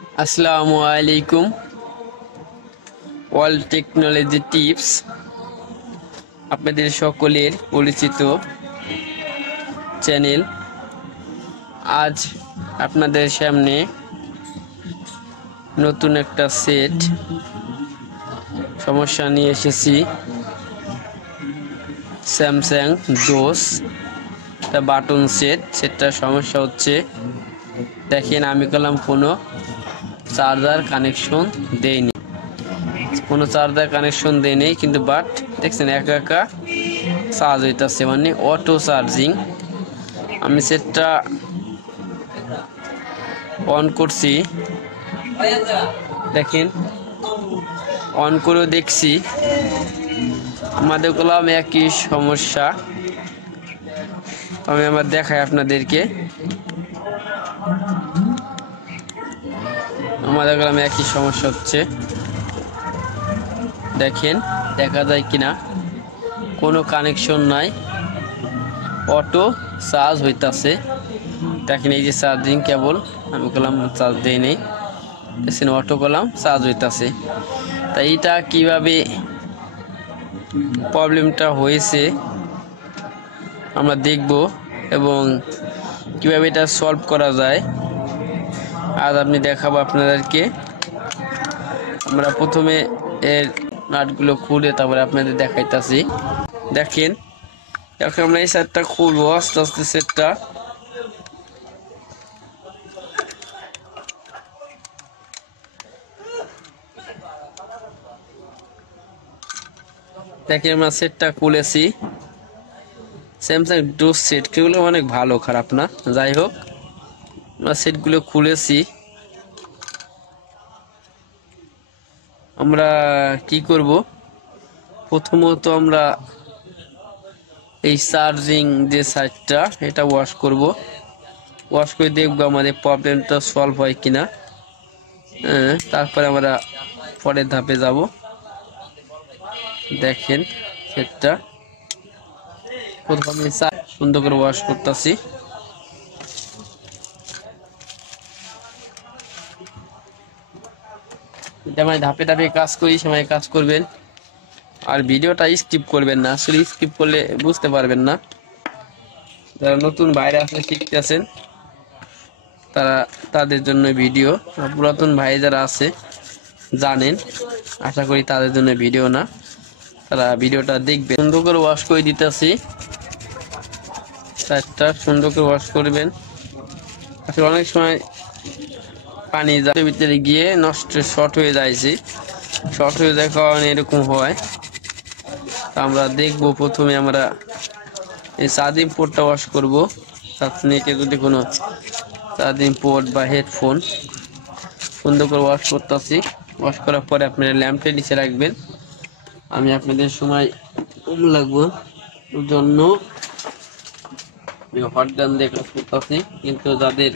আসসালামু আলাইকুম। World technology tips আপনাদের সকলের পরিচিত চ্যানেল। আজ আপনাদের সামনে নতুন একটা সেট সমস্যা নিয়ে এসেছি। স্যামসাং দোস একটা বাটন সেটটার সমস্যা হচ্ছে, দেখেন আমি করলাম কোনো চার্জার কানেকশন দেইনি, কিন্তু বাট দেখছেন একা একা চার্জ হইতেছে, মানে অটো চার্জিং। আমি সেটটা অন করছি, দেখেন অন করে দেখছি আমাদের করলাম একই সমস্যা। আমি আবার দেখাই আপনাদেরকে, আমাদের করলাম একই সমস্যা হচ্ছে, দেখেন দেখা যায় কিনা, কোনো কানেকশন নাই, অটো চার্জ হইতাছে। দেখেন এই যে চার্জিং কেবল আমি করলাম চার্জ দেই নেই, দেখছেন অটো করলাম চার্জ হইতাছে। তাই এটা কিভাবে প্রবলেমটা হয়েছে আমরা দেখব এবং কিভাবে এটা সলভ করা যায় আজ আমি দেখাবো আপনাদেরকে। আমরা প্রথমে এর নাটগুলো খুলে তারপরে আপনাদের দেখাইতাছি। দেখেন এখন আমরা এই সেটটা খুলবো আস্তে আস্তে। সেটটা দেখেন আমরা সেটটা খুলেছি। স্যামসাং ডোস সেটগুলো অনেক ভালো, খারাপ না, যাই হোক আমরা সেটগুলো খুলেছি। আমরা কি করব, প্রথমত আমরা এই চার্জিং যে সাইডটা এটা ওয়াশ করব। ওয়াশ করে দেখবো আমাদের প্রবলেমটা সলভ হয় কিনা। তারপরে আমরা পরের ধাপে যাব। দেখেন সেটটা প্রথমে সুন্দর করে ওয়াশ করতেছি। যেমন ধাপে ধাপে কাজ করি সময় কাজ করবেন, আর ভিডিওটা স্কিপ করবেন না, আসলে স্কিপ করলে বুঝতে পারবেন না। যারা নতুন বাইরে আসলে শিখতেছেন তাদের জন্য ভিডিও, পুরাতন ভাই যারা আছে জানেন, আশা করি তাদের জন্য ভিডিও না, তারা ভিডিওটা দেখবে। সুন্দর করে ওয়াশ করে দিতেছি, সাইডটা সুন্দর করে ওয়াশ করবেন। আসলে অনেক সময় পানি ভিতরে গিয়ে নষ্ট শর্ট হয়ে যাচ্ছে, শর্ট হয়ে যাওয়ার কারণে এরকম হয়। আমরা দেখব প্রথমে আমরা এই চার্জিং পোর্টটা ওয়াশ করব। আপনাকে যদি কোনো চার্জিং পোর্ট বা হেডফোন সুন্দর করে ওয়াশ করতেছি। ওয়াশ করার পরে আপনারা ল্যাম্পটা নিচে রাখবেন। আমি আপনাদের সময় কম লাগবে জন্য আমি হট গান দিয়ে কাজ করতেছি, কিন্তু যাদের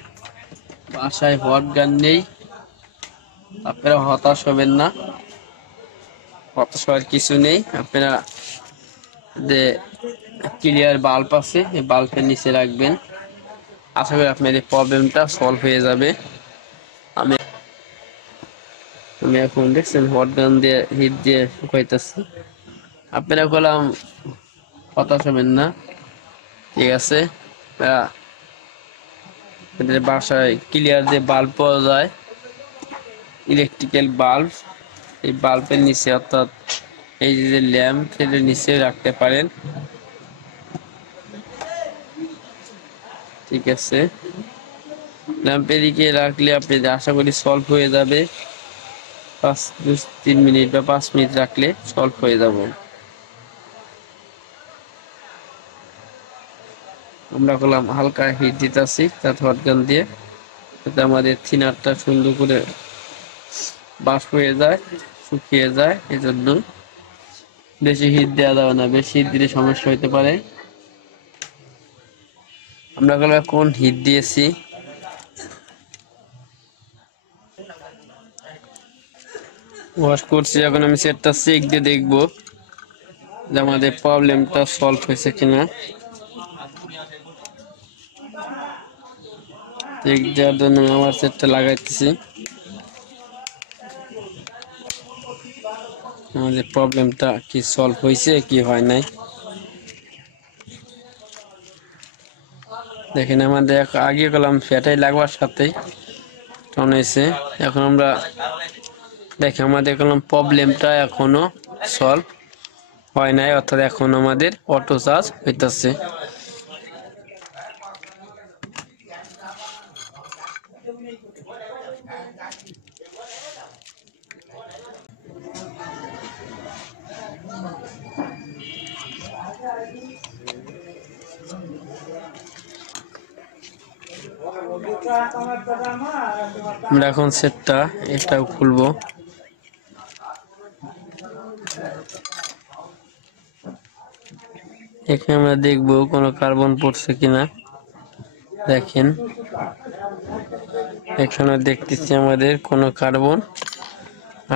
বাসায় হট গান নেই আপনারা হতাশ হবেন না, হতাশ হওয়ার কিছু নেই। আপনারা যে ক্লিয়ার বাল্ব আছে এই বাল্বের নিচে রাখবেন, আশা করি আপনাদের প্রবলেমটা সলভ হয়ে যাবে। আমি এখন দেখছেন হট গান দিয়ে হিট দিয়ে শুকাইতেছি। আপনারা বললাম হতাশ হবেন না, ঠিক আছে। আপনাদের বাসায় ক্লিয়ার যে বাল্ব পাওয়া যায়, ইলেকট্রিক্যাল বাল্ব, এই বাল্বের নিচে অর্থাৎ এই যে ল্যাম্প এর নিচে রাখতে পারেন, ঠিক আছে। ল্যাম্পের দিকে রাখলে আপনি আশা করি সলভ হয়ে যাবে। 3 মিনিট বা 5 মিনিট রাখলে সলভ হয়ে যাবে। আমরা করলাম হালকা হিট দিতেছি তাতে হট গান দিয়ে, যাতে আমাদের থিনারটা সুন্দর করে বাষ্প হয়ে যায়, শুকিয়ে যায়। এজন্য বেশি হিট দেওয়া যাবে না, বেশি হিট দিলে সমস্যা হতে পারে। আমরা কোন হিট দিয়েছি, ওয়াশ করছি। এখন আমি সেটটা চেক দিয়ে দেখবো যে আমাদের প্রবলেমটা সলভ হয়েছে কিনা। চেক দেওয়ার জন্য আমার সেটটা লাগাইতেছি। আমাদের প্রবলেমটা কি সলভ হয়েছে কি হয় নাই দেখেন। আমাদের আগে কলাম ফ্যাটাই লাগবার সাথে টন হয়েছে। এখন আমরা দেখি আমাদের কলাম প্রবলেমটা এখনো সলভ হয় নাই, অর্থাৎ এখন আমাদের অটো চার্জ হইতেছে। আমরা এখন সেটটা এটাও খুলবো। এখানে আমরা দেখবো কোনো কার্বন পড়ছে কিনা। দেখেন এখানে দেখতেছি আমাদের কোনো কার্বন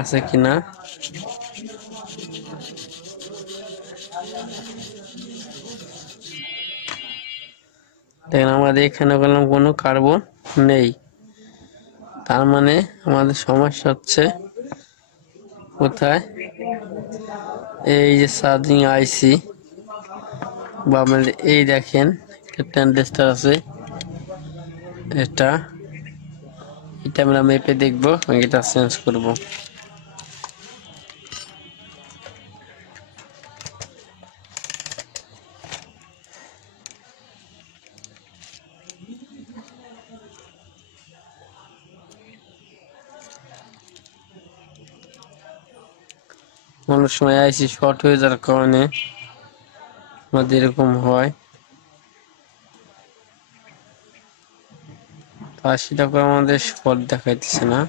আছে কিনা। দেখেন আমাদের এখানে বললাম কোনো কার্বন নেই, তার মানে আমাদের সমস্যা হচ্ছে কোথায়, এই যে চার্জিং আইসি বা আমাদের এই দেখেন ট্রানজিস্টর আছে, এটা আমরা মেপে দেখবো, এটা চেঞ্জ করব। অনেক সময় আইসি শর্ট হয়ে যাওয়ার কারণে আমাদের এরকম হয়। 80 টাকা আমাদের শর্ট দেখাইতেছে না।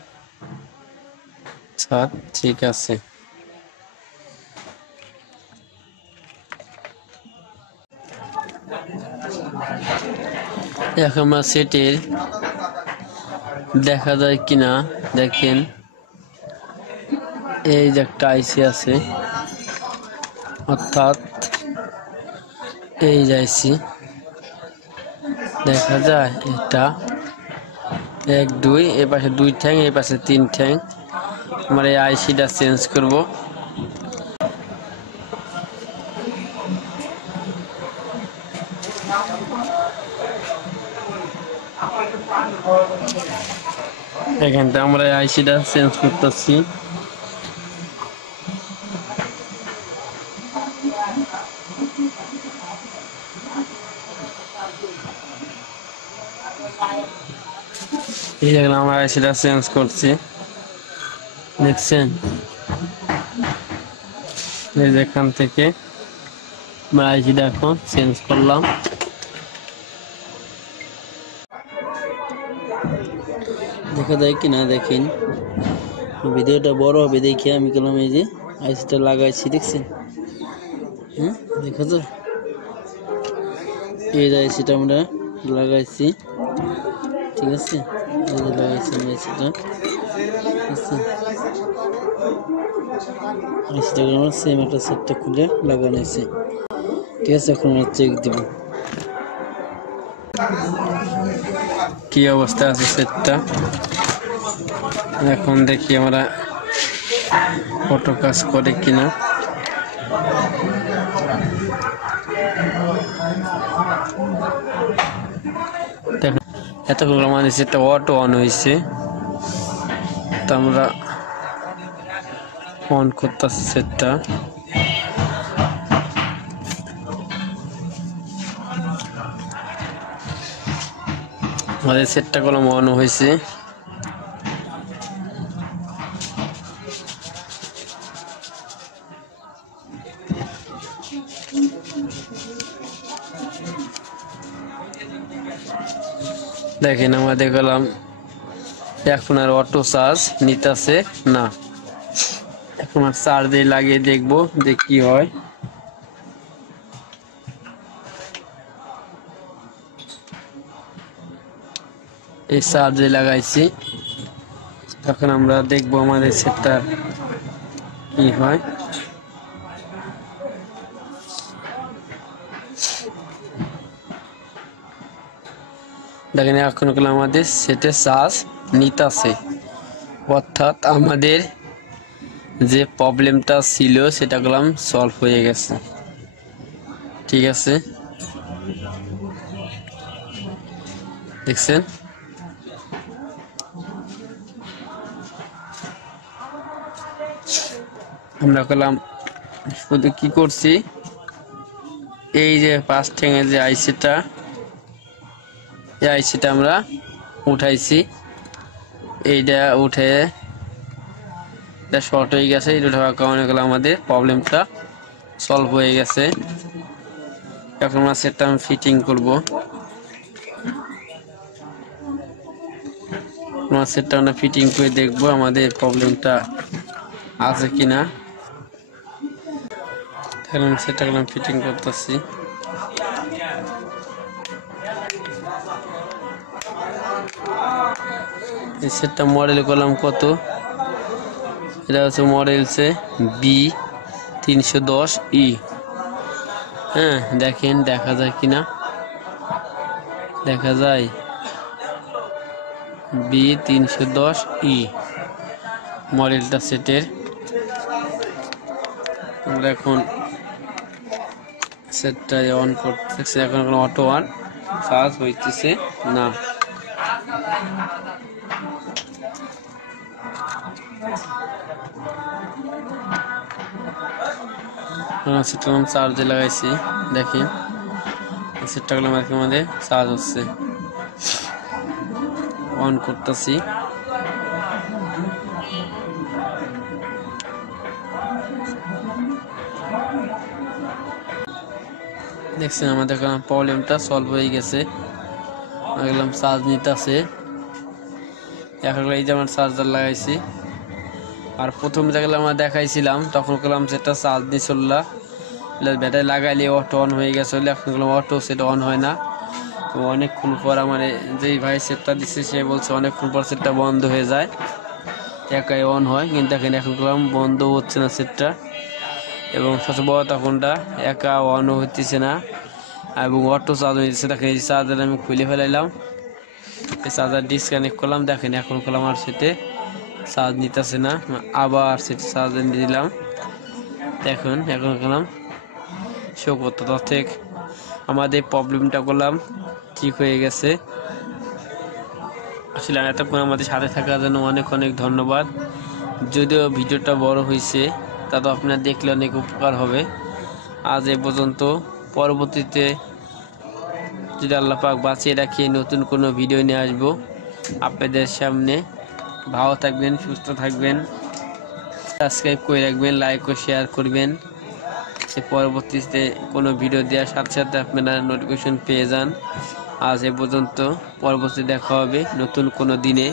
আচ্ছা ঠিক আছে, এখন আমরা সেটের দেখা যায় কিনা দেখেন। এই যে একটা আইসি আছে, অর্থাৎ এই যে আইসি দেখা যায়, এটা 1 2, এই পাশে 2 ঠ্যাং, এই পাশে 3 ঠ্যাং। আমরা এই আইসিটা চেঞ্জ করব। এখানটা আমরা এই আইসিটা চেঞ্জ করতেছি। এই দেখলাম আমরা আইসিটা চেঞ্জ করছি, দেখছেন। এই যেখান থেকে আমরা আইসিটা এখন চেঞ্জ করলাম। দেখা যায় কিনা দেখেন, ভিডিওটা বড় হবে দেখে আমি করলাম এই যে আইসিটা লাগাইছি, দেখছেন। হ্যাঁ দেখা যায়, এই যে আইসিটা আমরা লাগাইছি, ঠিক আছে। এই যে লাগাইছি আমরা আইসিটা, আইসিটা আমরা সেম একটা সেটটা খুলে লাগানো আছে, ঠিক আছে। এখন আমরা চেক দিব কি অবস্থা আছে সেটটা। এখন দেখি আমরা অটো কাজ করে কিনা। দেখেন এতক্ষণ আমাদের সেটটা অটো অন হয়েছে, তো আমরা অন করতেছি সেটটা। আমাদের সেটটা কলম অন হয়েছে। দেখেন আমাদের কলম এখন আর অটো চার্জ নিতেছে না। এখন আর চার্জে লাগিয়ে দেখবো যে কি হয়। এই চার্জে লাগাইছি, এখন আমরা দেখবো আমাদের সেটটা কি হয়। দেখেন এখন আমাদের সেটে চার্জ নিতেছে, অর্থাৎ আমাদের যে প্রবলেমটা ছিল সেটা করলাম সলভ হয়ে গেছে। ঠিক আছে, দেখছেন আমরা করলাম শুধু কি করছি, এই যে 5 ঠ্যাঙের যে আইসিটা, এই আইসিটা আমরা উঠাইছি, এইটা উঠে এটা শর্ট হয়ে গেছে, এটা উঠার কারণে আমাদের প্রবলেমটা সলভ হয়ে গেছে। এখন আমরা সেটটা ফিটিং করব। সেটটা আমরা ফিটিং করে দেখবো আমাদের প্রবলেমটা আছে কিনা। এখন সেটটা ফিটিং করতেছি। এই সেটটা মডেল করলাম কত, এটা হচ্ছে মডেলসে B310E। হ্যাঁ দেখেন দেখা যায় কিনা, দেখা যায় B310E মডেলটা সেটের। আমরা এখন সেটটা অন করতেছি, এখন অটো অন চার্জ হইতেছে না। সেটটা চার্জে লাগাইছি, দেখেন সেটটা আমাদের চার্জ হচ্ছে। অন করতেছি, দেখছেন আমাদের প্রবলেমটা সলভ হয়ে গেছে। চার্জ নিতেছে, এখন এই যে আমার চার্জার লাগাইছি। আর প্রথম যেগুলো আমরা দেখাইছিলাম তখন করলাম সেটা চার্জ নিছিল না, ব্যাটারি লাগাইলে অটো অন হয়ে গেছে, এখন অটো সেটা অন হয় না। তো অনেকক্ষণ পর আমার যেই ভাই সেটটা দিচ্ছে সে বলছে অনেকক্ষণ পর সেটটা বন্ধ হয়ে যায়, একাই অন হয়, কিন্তু এখন করলাম বন্ধ হচ্ছে না সেটটা। এবং সবচেয়ে বড় তখনটা একা অন হইতেছে না এবং অটো চার্জ হইতেছে। দেখেন এই চার্জার আমি খুলে ফেলাইলাম, এই চার্জার ডিসকানেক্ট করলাম, দেখেন এখন করলাম আর সেটে চার্জ নিতেছে না। আবার সেটা চার্জার দিলাম, দেখুন এখন করলাম শো করতে ঠিক আমাদের প্রবলেমটা করলাম ঠিক হয়ে গেছে। আসলে এতক্ষণ আমাদের সাথে থাকার জন্য অনেক অনেক ধন্যবাদ। যদিও ভিডিওটা বড় হয়েছে তা তো আপনারা দেখলে অনেক উপকার হবে। আজ এ পর্যন্ত, পরবর্তীতে যদি আল্লাহ পাক বাঁচিয়ে রাখি নতুন কোনো ভিডিও নিয়ে আসবো আপনাদের সামনে। ভালো থাকবেন, সুস্থ থাকবেন, সাবস্ক্রাইব করে রাখবেন, লাইক ও শেয়ার করবেন, সে পরবর্তীতে কোনো ভিডিও দেওয়ার সাথে সাথে আপনারা নোটিফিকেশন পেয়ে যান। আজ এ পর্যন্ত, পরবর্তী দেখা হবে নতুন কোনো দিনে,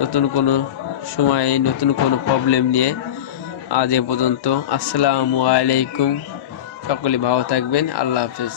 নতুন কোনো সময়ে, নতুন কোনো প্রবলেম নিয়ে। আজ এ পর্যন্ত, আসসালামু আলাইকুম, সকলে ভালো থাকবেন, আল্লাহ হাফেজ।